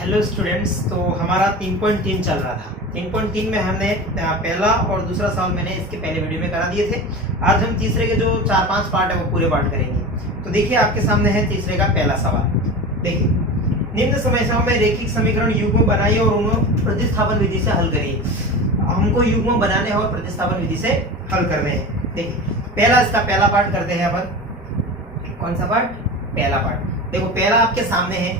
Hello students, तो हमारा 3.3 चल रहा था। 3.3 में हमने पहला और दूसरा सवाल मैंने इसके पहले वीडियो में करा दिए थे। आज हम तीसरे के जो 4-5 पार्ट है वो पूरे पार्ट करेंगे। तो देखिए आपके सामने है तीसरे का पहला सवाल। देखिए, निम्न समस्याओं में रेखिक समीकरण युग्म बनाइए और उन्हें प्रतिस्थापन विधि से हल करिए। हमको युग्म बनाने और प्रतिस्थापन विधि से हल करने हैं। देखिए पहला, इसका पहला पार्ट करते हैं अपन। कौन सा पार्ट? पहला पार्ट। देखो पहला आपके सामने है,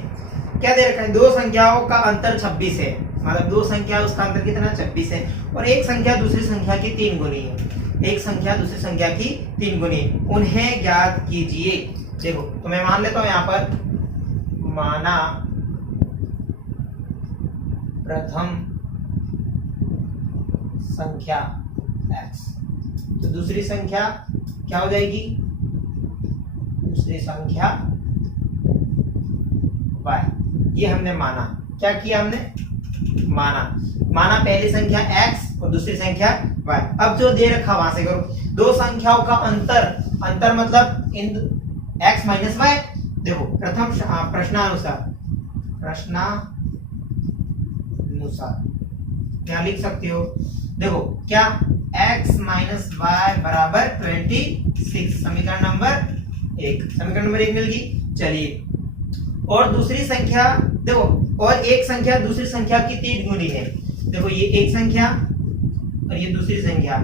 क्या दे रखा है? दो संख्याओं का अंतर 26 है। मतलब दो संख्या, उसका अंतर कितना? 26 है। और एक संख्या दूसरी संख्या की 3 गुनी है। एक संख्या दूसरी संख्या की 3 गुनी, उन्हें ज्ञात कीजिए। देखो तो मैं मान लेता हूं यहां पर, माना प्रथम संख्या x, तो दूसरी संख्या क्या हो जाएगी? दूसरी संख्या y। ये हमने माना। क्या किया हमने? माना पहली संख्या x और दूसरी संख्या y। अब जो दे रखा वहां से करो। दो संख्याओं का अंतर मतलब इन x माइनस y। देखो प्रथम प्रश्नानुसार क्या लिख सकते हो? देखो क्या x माइनस y बराबर 26, समीकरण नंबर 1 मिल गई। चलिए, और दूसरी संख्या देखो, और एक संख्या दूसरी संख्या की 3 गुनी है। देखो ये एक संख्या और ये दूसरी संख्या।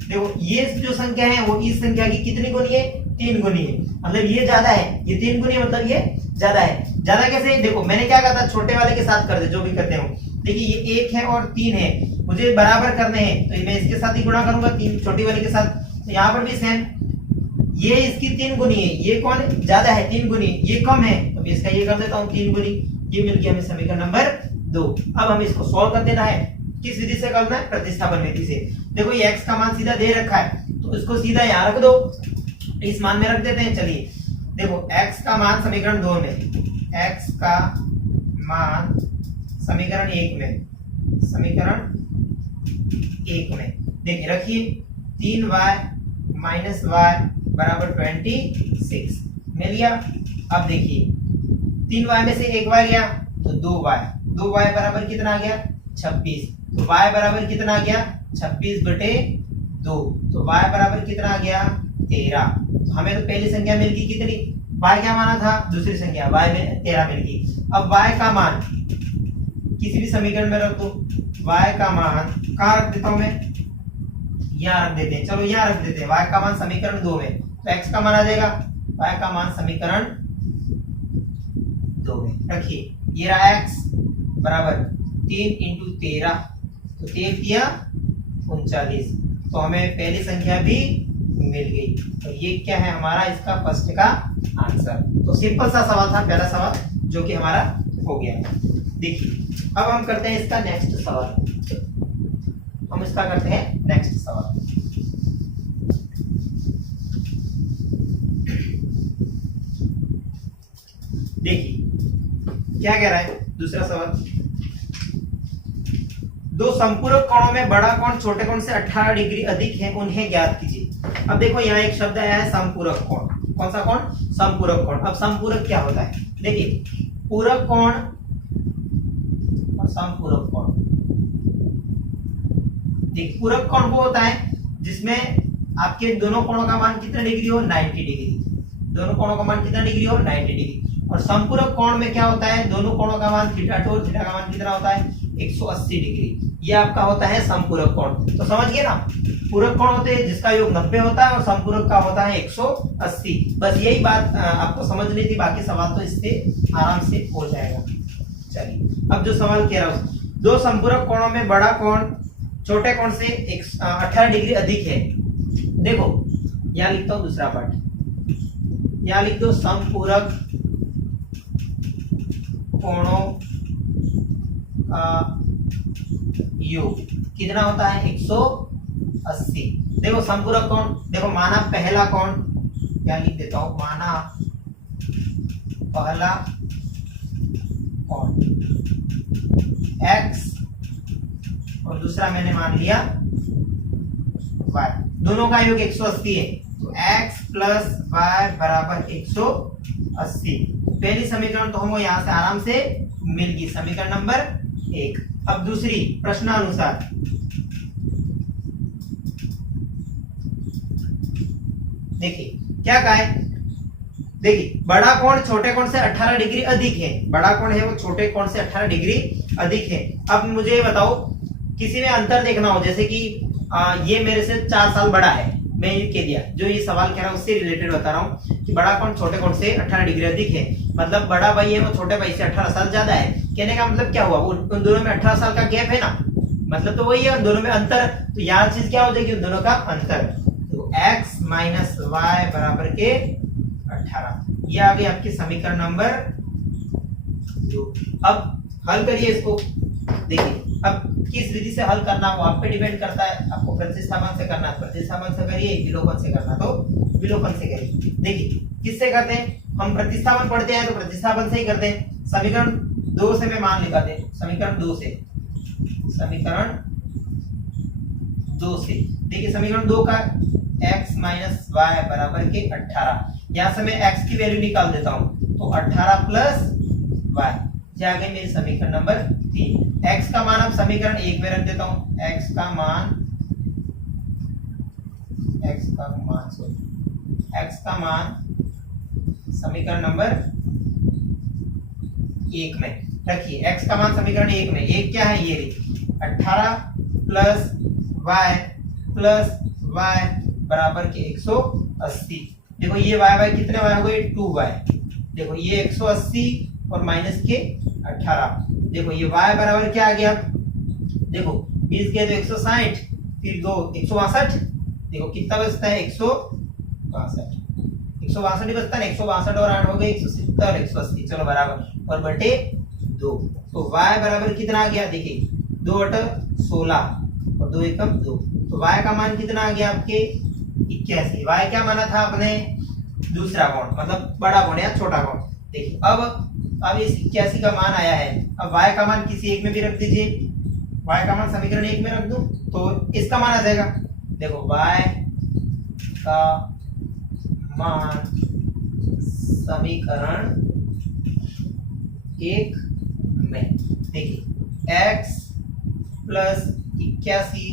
देखो ये जो संख्या है वो इस संख्या की कितनी गुनी है? 3 गुनी है। मतलब ये ज्यादा है, ये 3 गुनी है, मतलब ये ज्यादा है। ज्यादा कैसे? देखो मैंने क्या कहा था, छोटे वाले के साथ कर दे, जो भी करते हो। देखिए ये 1 है और 3 है, मुझे बराबर करने हैं, तो मैं इसके साथ ही गुणा करूंगा 3 छोटी वाले के साथ। तो यहाँ पर भी सेम, ये इसकी 3 गुनी है, ये कौन है? ज्यादा है, 3 गुनी, ये कम है, तो मैं इसका ये कर देता हूँ 3 गुनी। ये मिल गया हमें समीकरण नंबर 2। अब हम इसको सॉल्व कर देना है। किस विधि से करना है? प्रतिस्थापन विधि से। देखो ये x का मान सीधा दे रखा है, तो इसको सीधा यहाँ रख दो, इस मान में रख देते हैं। चलिए देखो x का मान समीकरण 2 में, x का मान समीकरण 1 में देखिए रखिए, 3y माइनस y बराबर 26 मिल गया। अब देखिए 3y में से 1y गया तो 2y बराबर कितना आ गया? 26। तो y बराबर कितना आ गया? 26/2। तो y बराबर कितना आ गया? 13। तो हमें तो पहली संख्या मिल गई कितनी? y क्या माना था? दूसरी संख्या, y में 13 मिल गई। अब y का मान किसी भी समीकरण में रख दो। y का मान कहाँ रख देता हूं मैं? यहाँ रख देते हैं। चलो यहाँ रख देते हैं, y का मान समीकरण 2 में, तो x का मान आ जाएगा, y का मान समीकरण 2 में रखिए। ये रहा x बराबर 3 × 13, तो 13 किया 39। तो हमें पहली संख्या भी मिल गई। तो ये क्या है हमारा? इसका फर्स्ट का आंसर। तो सिंपल सा सवाल था, पहला सवाल, जो कि हमारा हो गया। देखिए अब हम करते हैं इसका नेक्स्ट सवाल। हम इसका करते हैं नेक्स्ट सवाल। देखिए क्या कह रहा है दूसरा सवाल। दो संपूरक कोणों में बड़ा कोण छोटे कोण से 18 डिग्री अधिक है, उन्हें ज्ञात कीजिए। अब देखो यहाँ एक शब्द आया है संपूरक कोण। कौन सा कोण? संपूरक कोण। अब संपूरक क्या होता है? देखिए पूरक कोण और संपूरक कोण। देखिए पूरक कोण वो होता है जिसमें आपके दोनों कोणों का मान कितना डिग्री हो? 90 डिग्री। दोनों कोणों का मान कितना डिग्री हो? 90 डिग्री। और संपूरक कोण में क्या होता है? दोनों कोणों का मान थीटा 2 और थीटा का मान कितना होता है? 180 डिग्री। ये आपका होता है संपूरक कोण। तो समझ गए ना? पूरक कोण होते हैं जिसका योग 90 होता है और संपूरक का होता है 180। बस यही बात आपको समझनी थी, बाकी सवाल तो इससे आराम से हो जाएगा। चलिए अब जो सवाल कह रहा हूं, दो संपूरक कोणों में बड़ा कोण छोटे कोण से 18 डिग्री अधिक है। देखो यहां लिखता हूं दूसरा पार्ट, यहां लिख दो संपूरक कोणों का योग कितना होता है? 180। देखो संपूरक कोण, देखो माना पहला कोण, क्या लिख देता हूं, माना पहला कोण x और दूसरा मैंने मान लिया y। दोनों का योग 180 है, तो x + y = 180। पहली समीकरण तो हमको यहाँ से आराम से मिल गई, समीकरण नंबर 1। अब दूसरी प्रश्नानुसार, देखिए क्या कहा है, देखिए बड़ा कोण छोटे कोण से 18 डिग्री अधिक है, बड़ा कोण है वो छोटे कोण से 18 डिग्री अधिक है। अब मुझे ये बताओ, किसी में अंतर देखना हो, जैसे कि ये मेरे से 4 साल बड़ा है, मैं ये कह दिया, जो ये सवाल कह रहा हूँ उससे रिलेटेड बता रहा हूँ कि बड़ा कोण छोटे कोण से 18 डिग्री अधिक है, मतलब बड़ा भाई है वो छोटे भाई से 18 साल ज्यादा है। कहने का मतलब क्या हुआ, उन दोनों में 18 साल का गैप है ना, मतलब तो वही है, उन दोनों में अंतर। तो यहाँ चीज क्या हो जाएगी, उन दोनों का अंतर। तो x माइनस वाई बराबर के 18, ये आ गई आपकी समीकरण नंबर 2। अब हल करिए इसको। देखिए अब किस विधि से हल करना वो आप पे डिपेंड करता है, आपको प्रतिस्थापन से करना है प्रतिस्थापन से करिए, विलोपन से करना तो विलोपन से करिए। देखिए किससे करते हैं, हम प्रतिस्थापन पढ़ते हैं तो प्रतिस्थापन से ही करते हैं। समीकरण 2 से मैं मान लिखाते हैं, समीकरण 2 से, समीकरण 2 से देखिए समीकरण 2 का x माइनस वाई बराबर के 18, यहां से मैं x की वैल्यू निकाल देता हूं, तो 18 प्लस y, ये आ गई मेरी समीकरण नंबर 3। x का मान अब समीकरण 1 में रख देता हूं, x का मान समीकरण नंबर 1 में रखिए, x का मान समीकरण 1 में, 1 क्या है, ये 18 प्लस y बराबर के 180। देखो ये y कितने y हो गए, 2y। देखो ये 180 और माइनस के 18, देखो ये y बराबर क्या आ गया, देखो 20 गए तो 160, फिर 2 162, देखो कितना बचता है, 162 ही बचता है, 162 और 8 हो गए 170 और 180, चलो बराबर और बटे 2। तो y बराबर कितना आ गया, देखिए 2 बटे 16 और 2 एकम 2, तो y का मान कितना आ गया आपके 81। y क्या माना था आपने, दूसरा कोण, मतलब बड़ा कोण या छोटा कोण। देखिए अब इस 81 का मान आया है, अब y का मान किसी एक में भी रख दीजिए, y का मान समीकरण 1 में रख दूं तो इसका मान आ जाएगा। देखो y का मान समीकरण 1 में, देखिए x प्लस 81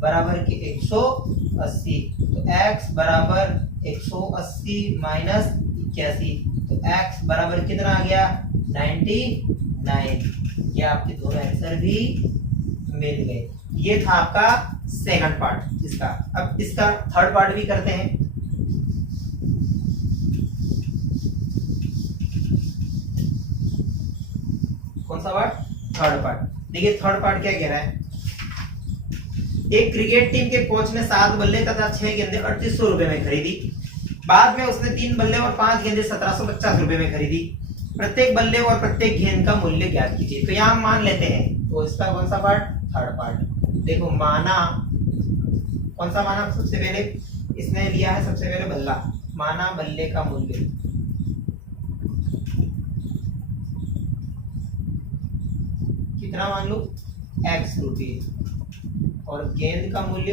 बराबर के 180, तो x बराबर 180 माइनस 81, तो x बराबर कितना आ गया, 99। ये आपके दोनों आंसर भी मिल गए। ये था आपका सेकंड पार्ट इसका। अब इसका थर्ड पार्ट भी करते हैं। कौन सा पार्ट, थर्ड पार्ट। देखिए थर्ड पार्ट क्या कह रहा है, एक क्रिकेट टीम के कोच ने 7 बल्ले तथा 6 गेंदें 3800 रुपए में खरीदी। बाद में उसने 3 बल्ले और 5 गेंदें 1750 रुपए में खरीदी। प्रत्येक बल्ले और प्रत्येक गेंद का मूल्य ज्ञात कीजिए। तो यहाँ हम मान लेते हैं, तो इसका कौन सा पार्ट, थर्ड पार्ट। देखो माना, कौन सा माना, सबसे पहले इसने लिया है सबसे पहले बल्ला, माना बल्ले का मूल्य कितना मान लो, x रुपये, और गेंद का मूल्य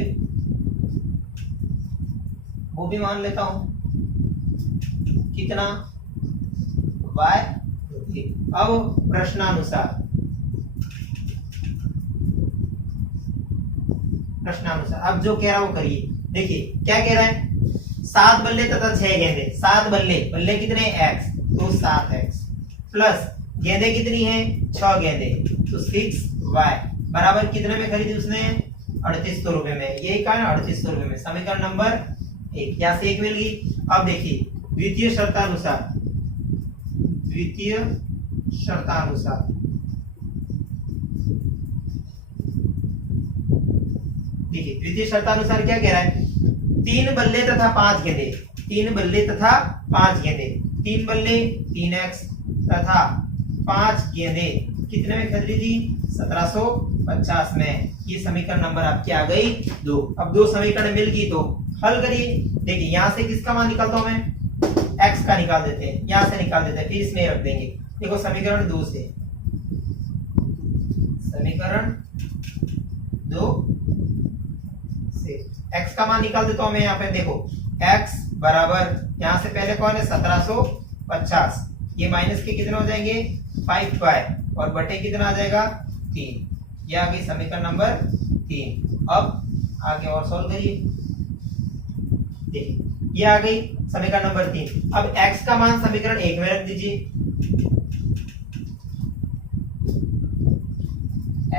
वो भी मान लेता हूं कितना, y रुपये। अब प्रश्नानुसार अब जो कह रहा हूं करिए। देखिए क्या कह रहा है, 7 बल्ले तथा 6 गेंदे, 7 बल्ले कितने, x, तो 7x प्लस गेंदे कितनी है, 6 गेंदे, तो 6y बराबर कितने में खरीदी उसने, 3800 रुपए में। यही कहा ना, 3800 रुपए में। समीकरण नंबर 1, यहाँ से 1 मिल गई। अब देखिए द्वितीय शर्तानुसार, देखिए द्वितीय शर्तानुसार क्या कह रहा है, 3 बल्ले तथा 5 गेंदे, 3 बल्ले तथा 5 गेंदे, 3 बल्ले 3x तथा 5 गेंदे कितने में खरीदी, 1750 में। ये समीकरण नंबर आपकी आ गई 2। अब 2 समीकरण मिल गई तो हल करिए। देखिए यहां से किसका मान निकालता हूं मैं, x का निकाल देते हैं, यहां से निकाल देते हैं, फिर इसमें रख देंगे। देखो समीकरण 2 से, समीकरण 2 से x का मान निकाल देता हूं मैं यहाँ पे। देखो x बराबर, यहां से पहले कौन है, 1750, ये माइनस के कितने हो जाएंगे 5y और बटे कितना आ जाएगा 3। ये आ गई समीकरण नंबर 3। अब आगे और सॉल्व करिए। देखिए ये आ गई समीकरण नंबर 3। अब x का मान समीकरण 1 में रख दीजिए।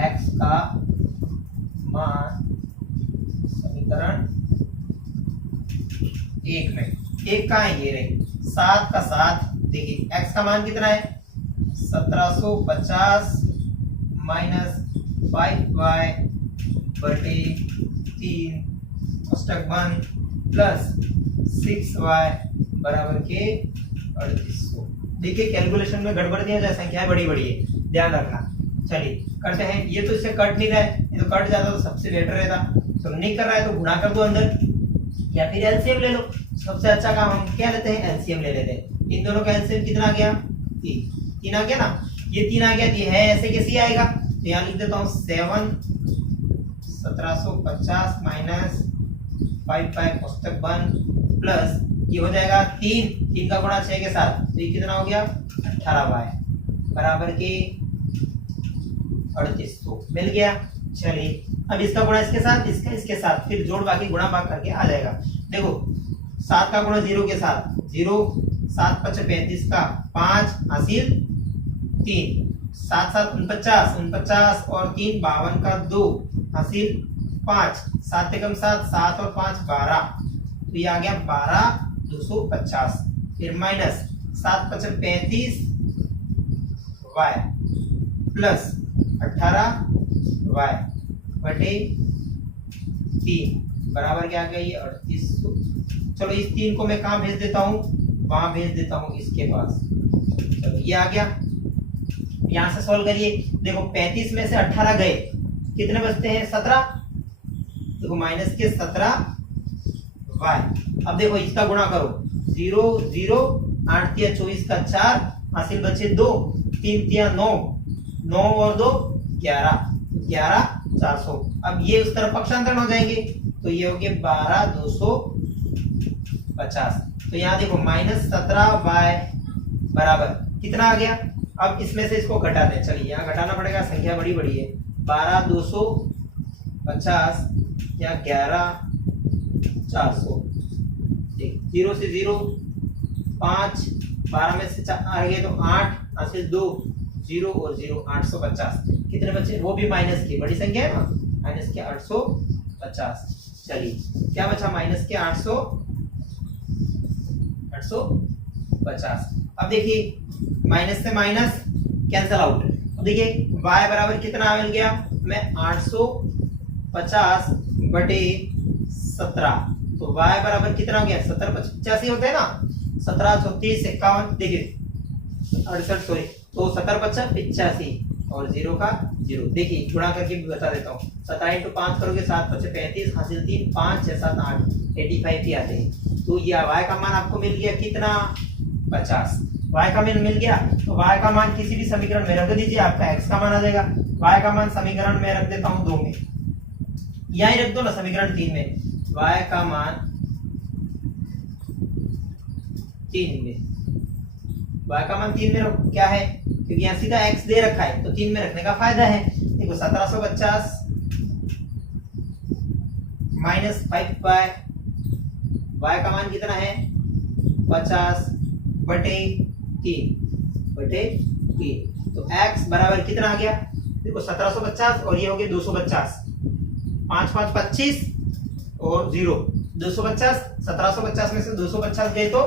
x का मान समीकरण 1 में, 1 का है ये रहे 7 का 7। देखिए x का मान कितना है 1750 माइनस 5y बटे 3 कोष्टक बंद प्लस 6y बराबर के 3800। देखिए कैलकुलेशन में गड़बड़ दिया जाए, संख्याएं बड़ी बड़ी है, ध्यान रखना। चलिए करते हैं। ये तो इससे कट नहीं रहा है, ये तो कट जाता तो सबसे बेटर रहता। तो नहीं कर रहा है तो गुणा कर दो अंदर या फिर एलसीएम ले लो। सबसे अच्छा काम हम क्या लेते हैं, एलसीएम ले लेते हैं। इन दोनों का एलसीएम कितना आ गया 3 आ गया ना। ये 3 आ गया, ये है ऐसे कैसे आएगा, तो यहाँ लिख देता हूँ 7 1750 माइनस 5 कोष्टक बंद प्लस ये हो जाएगा 3 का गुणा 6 के साथ, तो ये कितना हो गया 18y बराबर के 3800 मिल गया। चलिए अब इसका गुणा इसके साथ, इसका इसके साथ, फिर जोड़ बाकी गुणा भाग करके आ जाएगा। देखो 7 का गुणा 0 के साथ 0, 7 5 35 का 5 हासिल 3, 7 7 49 और 3 52 का 2 हासिल 5, 7 एकम 7, 7 और 5 12, तो ये आ गया 12250। फिर माइनस 7 5 35 y प्लस 18y बटे 3 बराबर क्या आ गया ये 3800। चलो इस 3 को मैं कहाँ भेज देता हूँ, वहां भेज देता हूँ इसके पास। चलो ये आ गया, यहां से सॉल्व करिए। देखो 35 में से 18 गए, कितने बचते हैं 17। देखो माइनस के 17y। अब देखो इसका गुणा करो 0 0 8 3 24 का 4 हासिल बचे 2, 3 3 9 9 और 2 11 11 400। अब ये उस तरफ पक्षांतरण हो जाएंगे, तो ये हो गए 12250। तो यहाँ देखो माइनस 17y बराबर कितना आ गया। अब इसमें से इसको घटा दें। चलिए यहाँ घटाना पड़ेगा, संख्या बड़ी बड़ी है। 12250 या 11400। 0 से 0 5, 12 में से 4 आ गए तो 8 हासिल 2 0 और 0 850। कितने बचे, वो भी माइनस की बड़ी संख्या है ना, माइनस के 850। चलिए क्या बचा, माइनस के 850। अब देखिए माइनस से माइनस कैंसल आउट। अब देखिए y बराबर कितना मिल गया, मैं 850 बटे 17, तो y बराबर कितना हो गया 70 85 होते हैं ना, 17 34 51। देखिए 68 सॉरी, तो 70 55 85 और 0 का 0। देखिए गुणा करके बता देता हूँ। 17 × 5 करोगे 7 5 35 हासिल 3 5 6 7 8 85 ही आते हैं। तो ये y का मान आपको मिल गया कितना 50। y का मान मिल गया, तो y का मान किसी भी समीकरण में रख दीजिए, आपका x का मान आ जाएगा। y का मान समीकरण में रख देता हूँ 2 में, यहीं रख दो ना समीकरण 3 में। y का मान 3 में, y का मान 3 में रखो, क्या है क्योंकि यहाँ सीधा x दे रखा है तो 3 में रखने का फायदा है। देखो 1750 माइनस 5y, y का मान कितना है 50 बटे 3, तो x बराबर कितना आ गया, देखो 1750 और ये हो गया 250, 5 5 25 और 0 250। 1750 में से 250 गए तो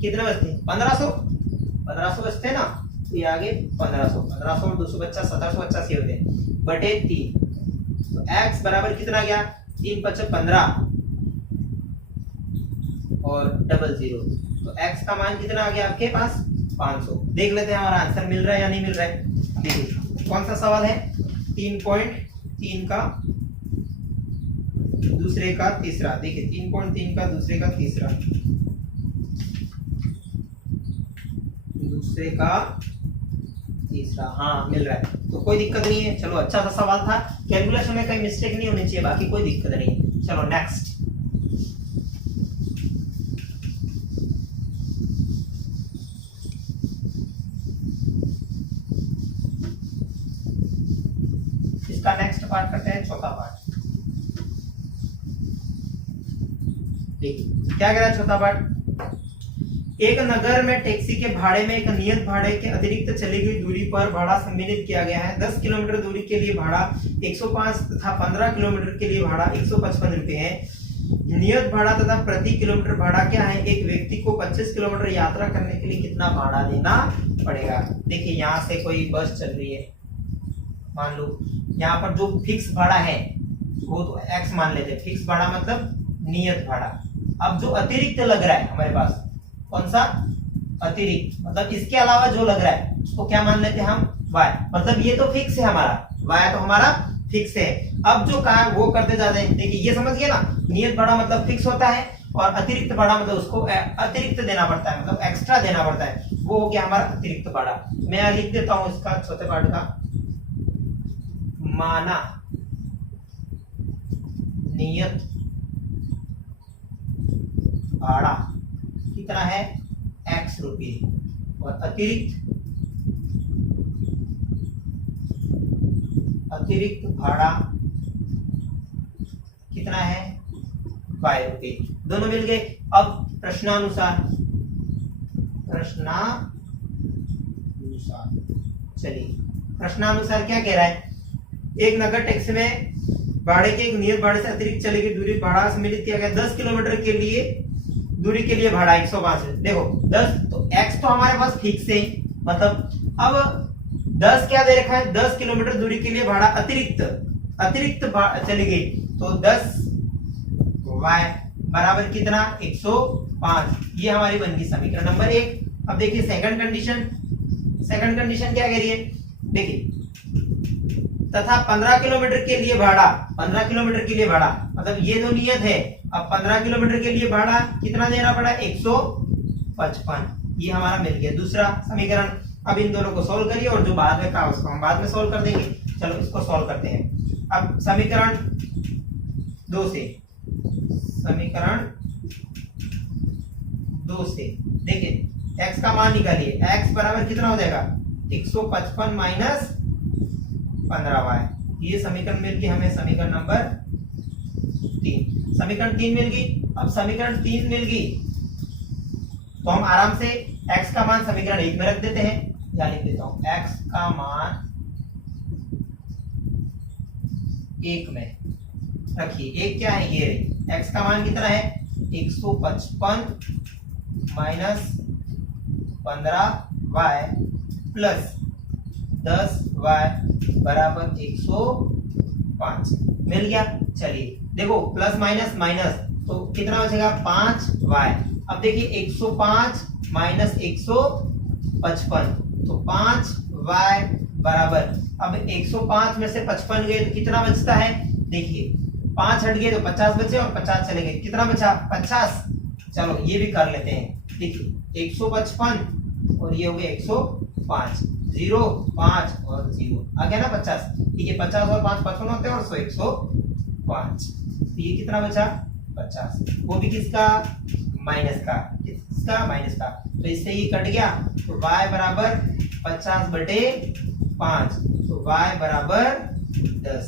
कितने बचते, 1500 बचते हैं ना, तो ये आगे 1500 और 250 1750 होते हैं बटे 3। तो x बराबर कितना गया 3 5 15 और 00, तो x का मान कितना आ गया आपके पास 500। देख लेते हैं हमारा आंसर मिल रहा है या नहीं मिल रहा है। देखिए कौन सा सवाल है, 3.3 का दूसरे का तीसरा। देखिए 3.3 का दूसरे का तीसरा, दूसरे का तीसरा, हाँ मिल रहा है, तो कोई दिक्कत नहीं है। चलो अच्छा सा सवाल था, कैलकुलेशन में कहीं मिस्टेक नहीं होनी चाहिए, बाकी कोई दिक्कत नहीं है। चलो नेक्स्ट। इसका नेक्स्ट पार्ट करते हैं, चौथा पार्ट। देखिए क्या कह रहा है चौथा पार्ट। एक नगर में टैक्सी के भाड़े में एक नियत भाड़े के अतिरिक्त चली गई दूरी पर भाड़ा सम्मिलित किया गया है। 10 किलोमीटर दूरी के लिए भाड़ा 105 तथा 15 किलोमीटर के लिए भाड़ा 155 रुपए है। नियत भाड़ा तथा प्रति किलोमीटर भाड़ा क्या है। एक व्यक्ति को 25 किलोमीटर यात्रा करने के लिए कितना भाड़ा देना पड़ेगा। देखिए यहाँ से कोई बस चल रही है, मान लो यहाँ पर जो फिक्स भाड़ा है वो तो x मान लेते हैं। फिक्स भाड़ा मतलब नियत भाड़ा। अब जो अतिरिक्त लग रहा है हमारे पास, कौन सा अतिरिक्त, मतलब इसके अलावा जो लग रहा है उसको क्या मान लेते हैं हम, y। मतलब ये तो फिक्स है हमारा, y तो हमारा फिक्स है। अब जो कहा है वो करते जाते हैं। देखिए ये समझ गए ना, नियत भाड़ा मतलब फिक्स होता है और अतिरिक्त भाड़ा मतलब उसको अतिरिक्त देना पड़ता है, मतलब एक्स्ट्रा देना पड़ता है, वो हो गया हमारा अतिरिक्त भाड़ा। मैं यहाँ लिख देता हूं इसका चौथे पार्ट का, माना नियत भाड़ा कितना है x रुपये और अतिरिक्त भाड़ा कितना है y रुपये। दोनों मिल गए। अब प्रश्नानुसार चलिए प्रश्नानुसार क्या कह रहा है। एक नगर टैक्सी में भाड़े के एक नियत भाड़े से अतिरिक्त चली गई दूरी भाड़ा सम्मिलित किया गया। 10 किलोमीटर के लिए दूरी के लिए भाड़ा 105 है। देखो 10 तो x तो हमारे पास फिक्स है, मतलब अब 10 क्या दे रखा है, 10 किलोमीटर दूरी के लिए भाड़ा अतिरिक्त चली गई तो 10 y बराबर कितना 105। ये हमारी बन गई समीकरण नंबर 1। अब देखिए सेकंड कंडीशन क्या कह रही है। देखिए तथा 15 किलोमीटर के लिए भाड़ा, 15 किलोमीटर के लिए भाड़ा मतलब ये तो नियत है। अब 15 किलोमीटर के लिए भाड़ा कितना देना पड़ा 155। ये हमारा मिल गया दूसरा समीकरण। अब इन दोनों को सॉल्व करिए और जो बाद में कहा उसको हम बाद में सॉल्व कर देंगे। चलो इसको सॉल्व करते हैं। अब समीकरण 2 से देखिए x का मान निकालिए। x बराबर कितना हो जाएगा 155 माइनस 15y। ये समीकरण मिल गई हमें, समीकरण नंबर 3। समीकरण 3 मिल गई। अब समीकरण 3 मिल गई तो हम आराम से x का मान समीकरण 1 में रख देते हैं। या लिख देता हूं x का मान 1 में रखिए। 1 क्या है, ये x का मान कितना है 155 माइनस 15y प्लस 10y बराबर 105 मिल गया। चलिए देखो प्लस माइनस माइनस तो कितना बचेगा 5y। अब देखिए 105 माइनस 155 तो 5y बराबर, अब 105 में से 55 गए तो कितना बचता है। देखिए 5 हट गए तो 50 बचे और 50 चले गए, कितना बचा 50। चलो ये भी कर लेते हैं। देखिए 155 और ये हो गया 105, 0 5 और 0 आ गया ना 50। ठीक है 50 और 5 55 होते हैं और 105। तो ये कितना बचा 50, वो भी किसका माइनस का, किसका माइनस का। तो इससे ये कट गया तो y बराबर 50/5 तो y बराबर 10।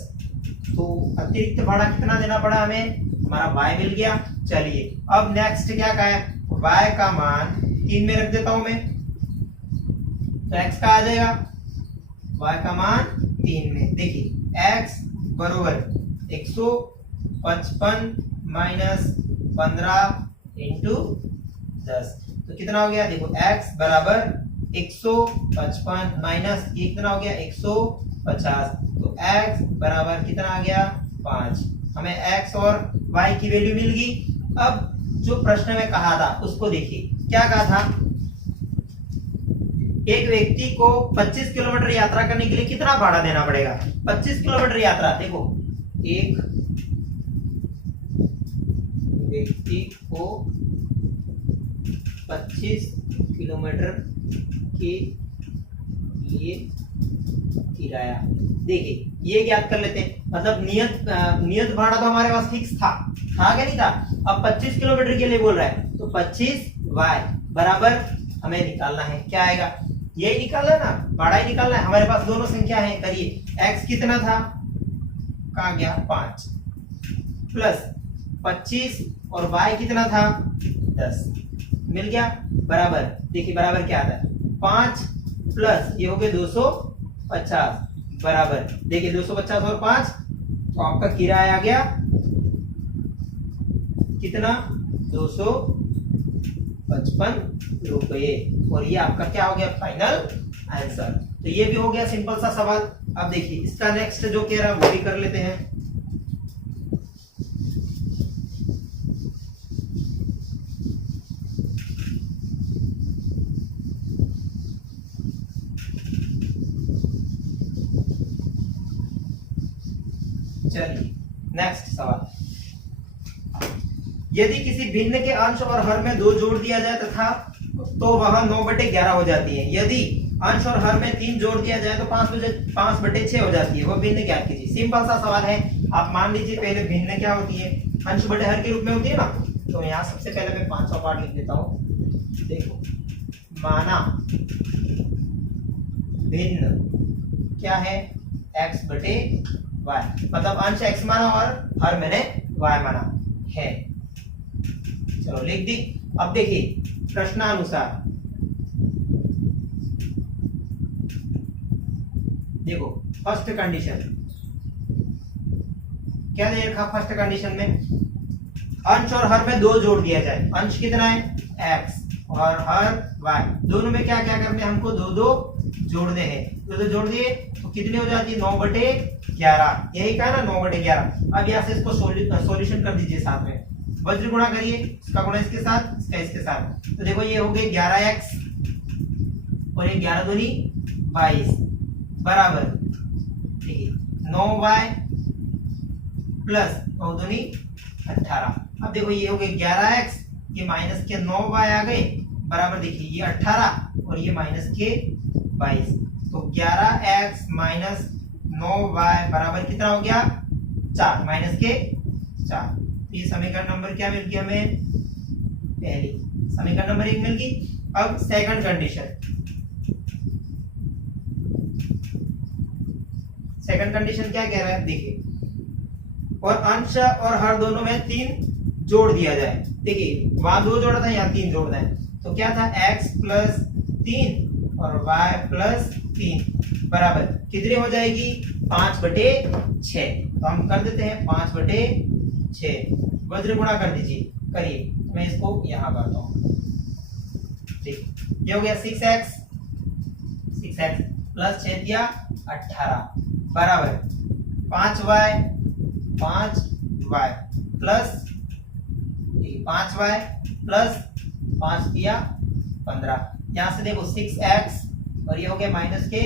तो अतिरिक्त भाड़ा कितना देना पड़ा हमें, हमारा y मिल गया। चलिए अब नेक्स्ट क्या कहा है, y का मान 3 में रख देता हूं मैं तो x का आ जाएगा y का मान 3 में। देखिए x बराबर 155 माइनस 15 इंटू 10 तो कितना हो गया। देखो x बराबर 155 माइनस ये कितना हो गया 150 तो x बराबर कितना आ गया 5। हमें x और y की वैल्यू मिल गई। अब जो प्रश्न में कहा था उसको देखिए क्या कहा था। एक व्यक्ति को 25 किलोमीटर यात्रा करने के लिए कितना भाड़ा देना पड़ेगा। 25 किलोमीटर यात्रा, देखो एक व्यक्ति को 25 किलोमीटर के लिए किराया, देखिए ये ज्ञात कर लेते हैं। मतलब नियत भाड़ा तो हमारे पास फिक्स था क्या नहीं था। अब 25 किलोमीटर के लिए बोल रहा है तो 25y बराबर हमें निकालना है, क्या आएगा यही निकालना है ना, भाड़ा ही निकालना है। हमारे पास दोनों संख्या है, करिए x कितना था कहाँ गया 5 प्लस 25 और y कितना था 10 मिल गया बराबर। देखिए बराबर क्या आता है 5 प्लस ये हो गए 250 बराबर। देखिए 250 और 5 तो आपका किराया आ गया कितना 255 रुपये और ये आपका क्या हो गया फाइनल आंसर। तो ये भी हो गया सिंपल सा सवाल। अब देखिए इसका नेक्स्ट जो कह रहा है वो भी कर लेते हैं। चलिए नेक्स्ट सवाल। यदि किसी भिन्न के अंश और हर में 2 जोड़ दिया जाए तथा तो वह 9/11 हो जाती है। यदि अंश और हर में 3 जोड़ दिया जाए तो 5/6 हो जाती है। वो भिन्न ज्ञात कीजिए। सिंपल सा सवाल है। आप मान लीजिए पहले भिन्न क्या होती है अंश बटे हर के रूप में होती है ना। तो यहाँ सबसे पहले मैं 5वां पार्ट लिख देता हूँ। देखो माना भिन्न क्या है x/y मतलब अंश x माना और हर मैंने y माना है। चलो लिख दी। अब देखिए प्रश्नानुसार देखो फर्स्ट कंडीशन क्या दे रखा। फर्स्ट कंडीशन में अंश और हर में 2 जोड़ दिया जाए। अंश कितना है x और हर y दोनों में क्या क्या करने हमको 2 जोड़ने हैं। 2 जोड़ दिए तो कितनी हो जाती है 9/11 यही कहा ना 9/11। अब यहाँ से इसको सॉल्यूशन कर दीजिए साथ में वज्र गुणा करिए। इसका गुणा इसके साथ इसका इसके साथ। तो देखो ये हो गए 11x और ये 11 दूनी 22 बराबर। देखिए 9y प्लस 9 दूनी 18। अब देखो ये हो गए 11x ये माइनस के 9y आ गए बराबर। देखिए ये 18 और ये माइनस के 22 तो 11x माइनस 9y बराबर कितना हो गया 4 माइनस के 4। ये समीकरण नंबर क्या मिल गया हमें पहली समीकरण नंबर 1 मिल गई। अब सेकंड कंडीशन। सेकंड कंडीशन क्या कह रहा है देखिए और अंश और हर दोनों में 3 जोड़ दिया जाए। देखिए वहां 2 जोड़ा था यहाँ 3 जोड़ना है तो क्या था x प्लस 3 और y प्लस 3 बराबर कितनी हो जाएगी 5/6। तो हम कर देते हैं 5/6 वज्र गुणा कर दीजिए करिए। मैं इसको यहाँ करता हूँ। ठीक ये हो गया 6x प्लस 6 दिया 18 बराबर 5y प्लस 5y प्लस 5 दिया 15। यहाँ से देखो 6x और ये हो गया माइनस के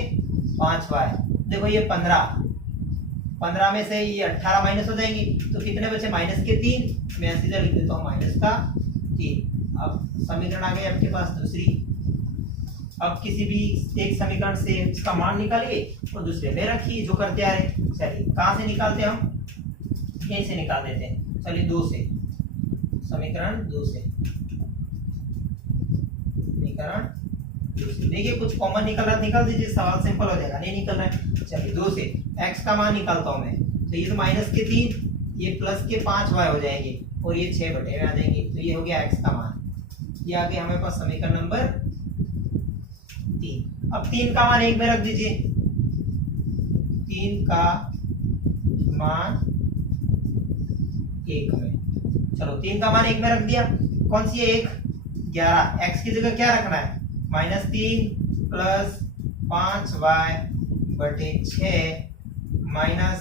5y। देखो ये 15 में से ये 18 माइनस हो जाएंगी तो कितने बचे माइनस के 3। मैं सीधा लिख देता हूँ माइनस का 3। अब समीकरण आ गए आपके पास दूसरी। अब किसी भी एक समीकरण से इसका मान निकालिए और दूसरे में रखिए जो करते आ रहे। चलिए कहाँ से निकालते हैं हम यहीं से निकाल देते हैं। चलिए 2 से समीकरण 2 से समीकरण 2 से देखिए कुछ कॉमन निकल रहा निकाल दीजिए सवाल सिंपल हो जाएगा। नहीं निकल रहा है चलिए 2 से x का मान निकालता हूं मैं। तो ये तो माइनस के 3 ये प्लस के 5y हो जाएंगे और ये 6 बटे में आ जाएंगे। तो ये हो गया x का मान। ये आ गया हमारे पास समीकरण नंबर 3। अब 3 का मान 1 में रख दीजिए। 3 का मान 1 में चलो 3 का मान 1 में रख दिया। कौन सी है 1 11 x की जगह क्या रखना है -3 प्लस 5y/6 माइनस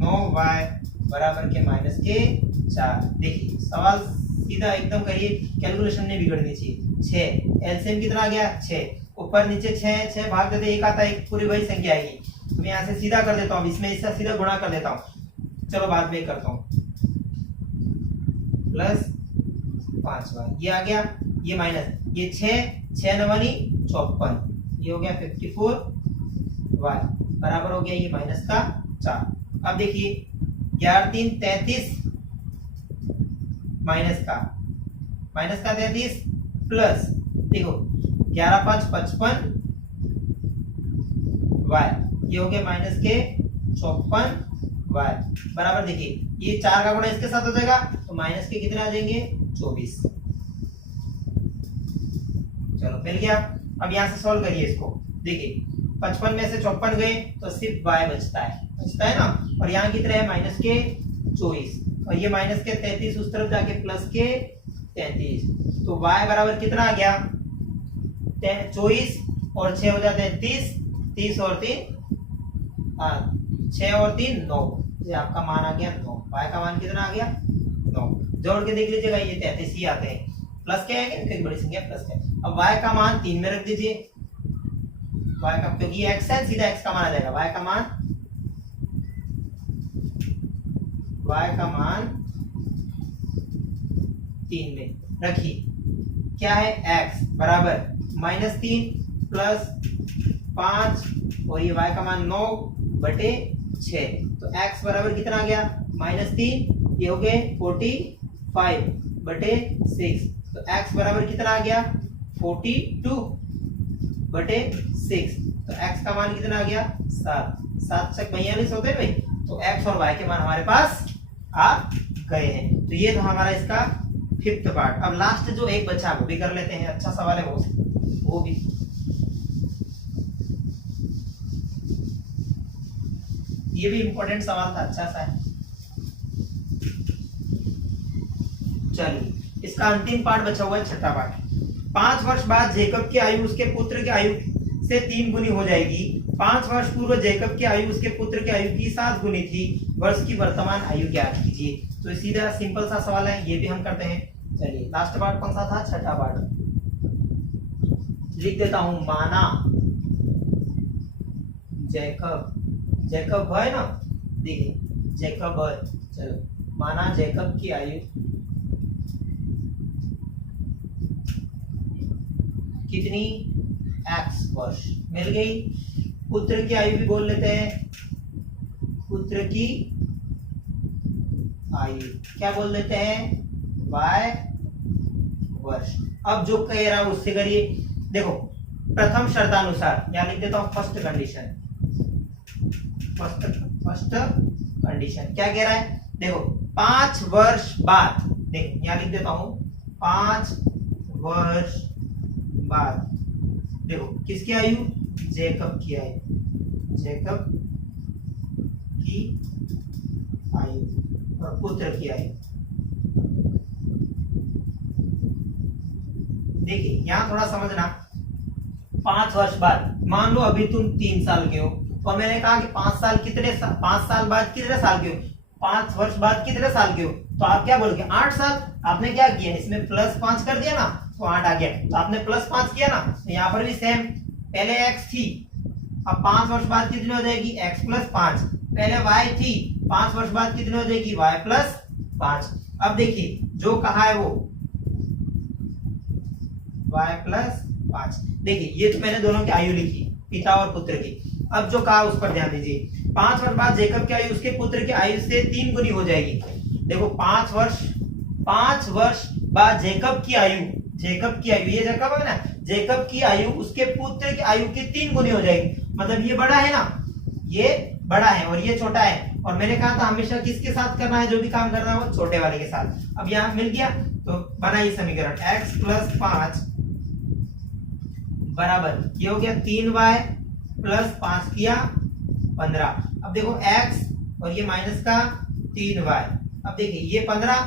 9y बराबर के माइनस के 4। देखिए सवाल सीधा एकदम करिए कैलकुलेशन नहीं बिगड़नी चाहिए। 6 एलसीएम कितना आ गया 6 ऊपर नीचे 6 भाग देते 1 आता है पूरी वही संख्या आएगी। मैं यहाँ से सीधा कर देता हूँ इसमें इससे सीधा गुणा कर देता हूँ। चलो बाद में करता हूँ प्लस 5y ये आ गया ये माइनस ये 6 9 54 ये हो गया 54y बराबर हो गया ये माइनस का 4। अब देखिए 11 3 33 माइनस का 33 प्लस देखो 11 5 55 y ये हो गया माइनस के 54 वाई बराबर, देखिए ये 4 का गुणा इसके साथ हो जाएगा तो माइनस के कितने आ जाएंगे 24। चलो मिल गया। अब यहाँ से सॉल्व करिए इसको, देखिए 55 में से 54 गए तो सिर्फ y बचता है ना, और यहाँ कितने है माइनस के 24 और ये माइनस के 33 उस तरफ जाके प्लस के 33, तो y बराबर कितना आ गया 24 और 6 हो जाते हैं 30, 30 और 3 6 और 3 9, ये आपका मान आ गया 9। y का मान कितना आ गया 9। जोड़ के देख लीजिएगा ये 33 ही आते हैं, प्लस क्या है क्योंकि बड़ी संख्या प्लस है। अब y का मान 3 में रख दीजिए, y का क्योंकि ये x है सीधा x का मान आ जाएगा, y का मान 3 में रखिए, क्या है x बराबर -3 प्लस 5 और ये y का मान 9 बटे 6, तो x बराबर कितना आ गया -3, ये हो गए 45 बटे 6, तो x बराबर कितना आ गया 42 बटे 6, तो x का मान कितना आ गया 7, 7 से 42 होते हैं भाई, तो x और y के मान हमारे पास आ गए हैं। तो ये तो हमारा इसका 5th पार्ट। अब लास्ट जो एक बचा वो भी कर लेते हैं, अच्छा सवाल है वो भी। ये भी इंपॉर्टेंट सवाल था, अच्छा सा है। चलिए इसका अंतिम पार्ट बचा हुआ है, छठा पार्ट। 5 वर्ष बाद जेकब की आयु उसके पुत्र की आयु से 3 गुनी हो जाएगी। 5 वर्ष पूर्व जेकब की आयु उसके पुत्र की आयु की 7 गुनी थी, वर्ष की वर्तमान आयु ज्ञात कीजिए। तो सीधा सिंपल सा सवाल है, ये भी हम करते हैं। चलिए लास्ट पार्ट कौन सा था, छठा पार्ट लिख देता हूं। माना जैकब है ना, देखिए जैकब है, चलो माना जैकब की आयु कितनी x वर्ष मिल गई। पुत्र की आयु भी बोल लेते हैं, पुत्र की आयु क्या बोल देते हैं y वर्ष। अब जो कह रहा हूं उससे करिए, देखो प्रथम शर्तानुसार यहाँ लिख देता हूं फर्स्ट कंडीशन। फर्स्ट कंडीशन क्या कह रहा है, देखो 5 वर्ष बाद, देखो यहाँ लिख देता हूं 5 वर्ष बाद, देखो किसकी आयु, जेकब की आयु, जेकब की आयु और पुत्र की आयु। देखिए यहां थोड़ा समझना, 5 वर्ष बाद, मान लो अभी तुम 3 साल के हो और मैंने कहा कि 5 साल बाद कितने साल के हो, 5 वर्ष बाद कितने साल के हो, तो आप क्या बोलोगे 8 साल। आपने क्या किया, इसमें +5 कर दिया ना तो 8 आ गया, तो आपने +5 किया ना, तो यहाँ पर भी सेम, पहले x थी, अब 5 वर्ष बाद कितनी हो जाएगी x + 5, पहले y थी, 5 वर्ष बाद कितनी हो जाएगी y + 5। अब देखिए जो कहा है वो y + 5, देखिए ये तो मैंने दोनों की आयु लिखी, पिता और पुत्र की। अब जो कहा उस पर ध्यान दीजिए, 5 वर्ष बाद जेकब की आयु उसके पुत्र की आयु से 3 गुनी हो जाएगी। देखो 5 वर्ष बाद जेकब की आयु, ये जेकब है ना, जेकब की आयु उसके पुत्र की आयु की 3 गुनी हो जाएगी। मतलब ये बड़ा है ना, ये बड़ा है और ये छोटा है, और मैंने कहा था हमेशा किसके साथ करना है, जो भी काम करना है वो छोटे वाले के साथ। अब यहाँ मिल गया, तो बनाइए समीकरण, x + 5 बराबर ये हो गया 3y + 5 किया 15। अब देखो x और ये माइनस का 3y, अब देखिए ये 15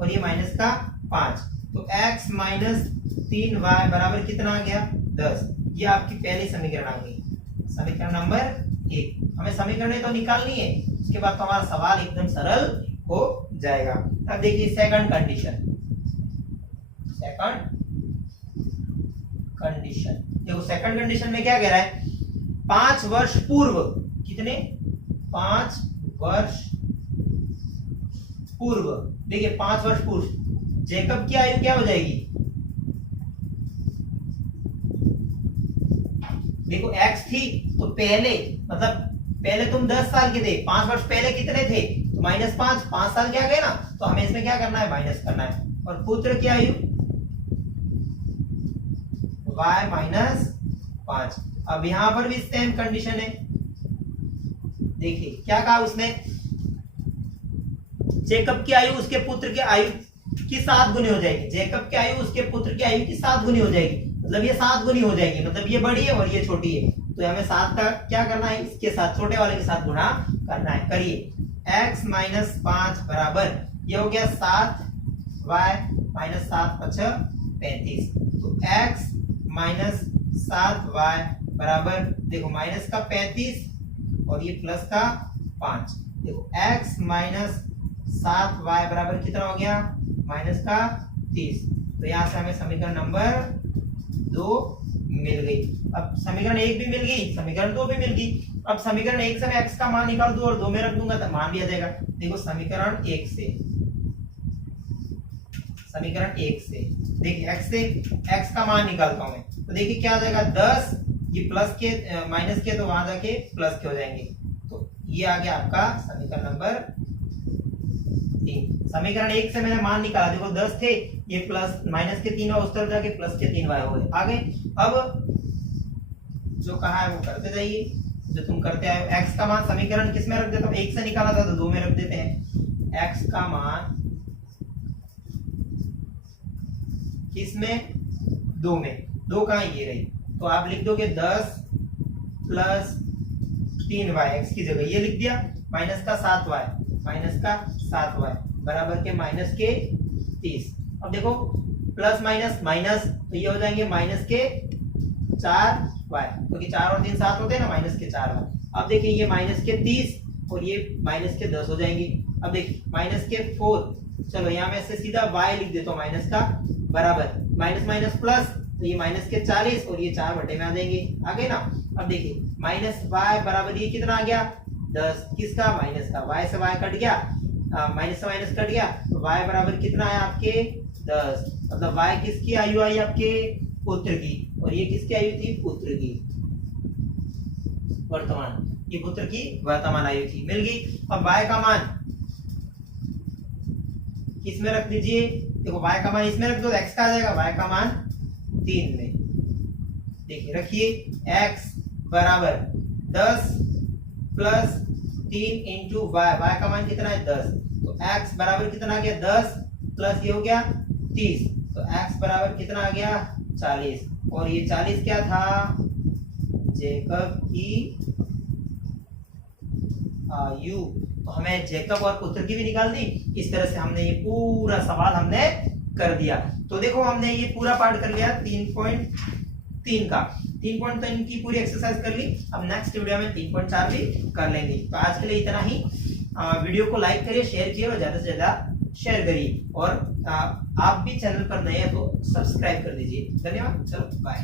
और ये माइनस का 5, तो x - 3y बराबर कितना आ गया 10। ये आपकी पहली समीकरण आ गई, समीकरण नंबर 1। हमें समीकरण तो निकालनी है, उसके बाद तो हमारा सवाल एकदम सरल हो जाएगा। अब देखिए सेकंड कंडीशन, देखो सेकंड कंडीशन में क्या कह रहा है, 5 वर्ष पूर्व, कितने 5 वर्ष पूर्व, देखिए 5 वर्ष पूर्व जेकब की आयु क्या हो जाएगी, देखो x थी तो पहले, मतलब पहले तुम 10 साल के थे, 5 वर्ष पहले कितने थे, तो -5, 5 साल के आ गए ना, तो हमें इसमें क्या करना है माइनस करना है। और पुत्र की आयु y - 5। अब यहां पर भी सेम कंडीशन है, देखिए क्या कहा उसने, जेकब की आयु उसके पुत्र की आयु की 7 गुनी हो जाएगी। जेकब की आयु उसके पुत्र की आयु की 7 गुनी हो जाएगी, मतलब ये 7 गुनी हो जाएगी, मतलब ये बड़ी है और ये छोटी है। तो हमें 7 का क्या करना है, इसके साथ छोटे वाले के साथ गुणा करना है। करिए, x माइनस 5 बराबर ये हो गया 7y माइनस 7 5 35। तो x माइनस 7y बराबर देखो माइनस का 35 और ये प्लस का 5। देखो x माइनस 7y बराबर कितना हो गया, माइनस का 30। तो यहाँ से हमें समीकरण नंबर 2 मिल गई। अब समीकरण 1 भी मिल गई, समीकरण 2 भी मिल गई। अब समीकरण 1 से मैं x का मान निकाल दूं और 2 में रख दूंगा तो मान भी आ जाएगा। देखो समीकरण 1 से देखिए x से x का मान निकालता हूं मैं, तो देखिए क्या आ जाएगा 10, ये प्लस के माइनस के तो वहां जाके प्लस के हो जाएंगे। तो ये आ गया आपका समीकरण नंबर 3। समीकरण 1 से मैंने मान निकाला, देखो 10 थे, ये प्लस माइनस के 3 उस तरफ जाके प्लस के 3 हो गए। आगे अब जो कहा है वो करते जाइए, जो तुम करते आए हो। x का मान समीकरण किस में रख देता हूं, 1 से निकाला था तो 2 में रख देते हैं। x का मान किस में, 2 में, 2 कहां ये रही, तो आप लिख दोगे 10 प्लस 3y, x की जगह ये लिख दिया, माइनस का 7y बराबर के माइनस के 30। अब देखो प्लस माइनस माइनस, तो ये हो जाएंगे माइनस के 4y, क्योंकि 4 और 3 7 होते हैं ना, माइनस के 4y। अब देखिए ये माइनस के 30 और ये माइनस के 10 हो जाएंगे। अब देखिए माइनस के 4, चलो यहाँ में से सीधा y लिख देता हूँ माइनस का, बराबर माइनस माइनस प्लस, तो ये माइनस के 40 और ये 4 बटे में आ जाएंगे। आ गए ना। अब देखिए माइनस y बराबर ये कितना आ गया 10, किसका, माइनस का, y से y कट गया, माइनस से माइनस कट गया, तो y बराबर कितना है आपके 10, मतलब y किसकी आयु आई, आपके पुत्र की, और ये किसकी आयु थी, पुत्र की वर्तमान, ये पुत्र की वर्तमान आयु थी, मिल गई। अब y का मान किसमें रख दीजिए, देखो y का मान इसमें रख दो, x का आ जाएगा, y का मान 3 में। देखिए रखिए x बराबर 10 प्लस 3 इंटू y का मान कितना है 10, तो x बराबर कितना आ गया 10 प्लस ये हो गया 30, तो x बराबर कितना आ गया 40, और ये 40 क्या था, जेकब की आयु। तो हमें जेकब और पुत्र की भी निकाल दी। इस तरह से हमने ये पूरा सवाल हमने कर दिया। तो देखो हमने ये पूरा पार्ट कर लिया 3.3 का, 3.3 की पूरी एक्सरसाइज कर ली। अब नेक्स्ट वीडियो में 3.4 भी कर लेंगे। तो आज के लिए इतना ही। वीडियो को लाइक करिए, शेयर कीजिए और ज्यादा से ज्यादा शेयर करिए, और आप भी चैनल पर नए हैं तो सब्सक्राइब कर दीजिए। धन्यवाद, चलो बाय।